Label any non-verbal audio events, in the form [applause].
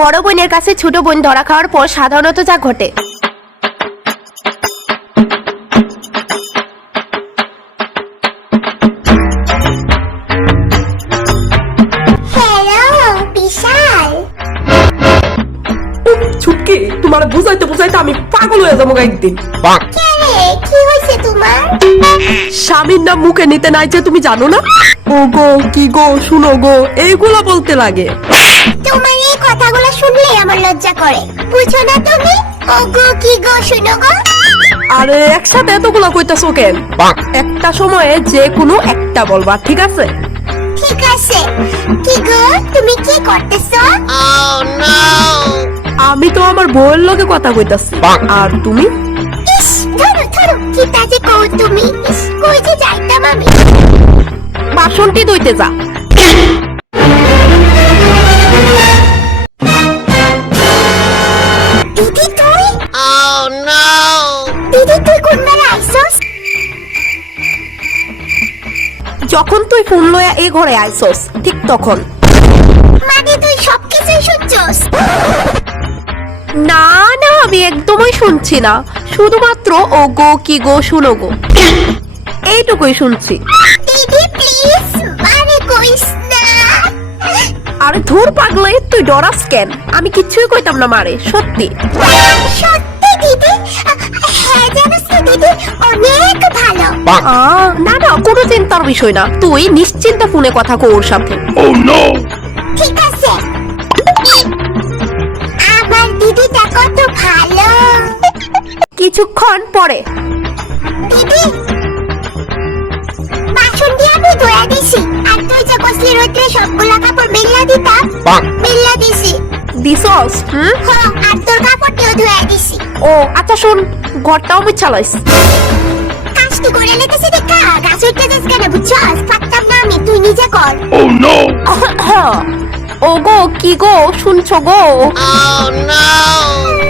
বড় বোনের কাছে ছোট বোন ধরা খাওয়ার পর সাধারণত যা ঘটে। ছুটকি তোমার বুঝাইতে বুঝাইতে আমি পাগল হয়ে যাব একদিন। কে কি হয়েছে তোমার? স্বামীর নাম মুখে নিতে নাই যে তুমি জানো না? ও গো কি গো শুনো গো এইগুলা বলতে লাগে তোমার এই কথাগুলো শুনলে আমার লজ্জা করে? বুঝো না তুমি? ও গো কি গো শুনো গো। আরে একসাথে এতগুলা কইতাছো কেন? একটা সময়ে যে কোনো একটা বলবা ঠিক আছে? ঠিক আছে। কি গো তুমি কি করতেছো? আমি তো আমার বউয়ের লগে কথা কইতাছি। আর তুমি? ইস ধরো ধরো কি তাজে কও তুমি? ইস কই যে যাইতাম আমি? বাসনটি ধুইতে যা। যখন তুই ফোন লয়া এই ঘরে আইসস ঠিক তখন। মানে তুই সবকিছুই শুনছস? না না আমি একদমই শুনছি না। শুধুমাত্র ও গো কি গো শুনো গো। এইটুকুই শুনছি। দিদি প্লিজ মানে কইস না। আরে ধুর পাগলে তুই ডরাস কেন? আমি কিচ্ছুই কইতাম না মারে সত্যি। সত্যি দিদি? হ্যাঁ জানিস তো দিদি অনেক ভালো। আ, চিন্তার বিষয় না। তুই নিশ্চিন্তে ফোনে কথা কো ওর সাথে। ঠিক আছে। আমার দিদিটা কত ভালো। কিছুক্ষণ পরে। দিদি বাসন দিয়ে আমি ধোয়া দিছি। আর তুই যে কসলি রোদ্রে সবগুলা কাপড় মেল্লা দিতাম মেল্লা দিছি। দিছস হুম? হ আর তোর কাপড়টিও ধোয়া দিছি। ও আচ্ছা শোন ঘরটাও আমি চালাইস কাজটি করে গাছ উঠতে যাস কেন বুঝছস পারতাম না আমি তুই নিজে কর ও [laughs] গো কি গো? শুনছো গো? না no!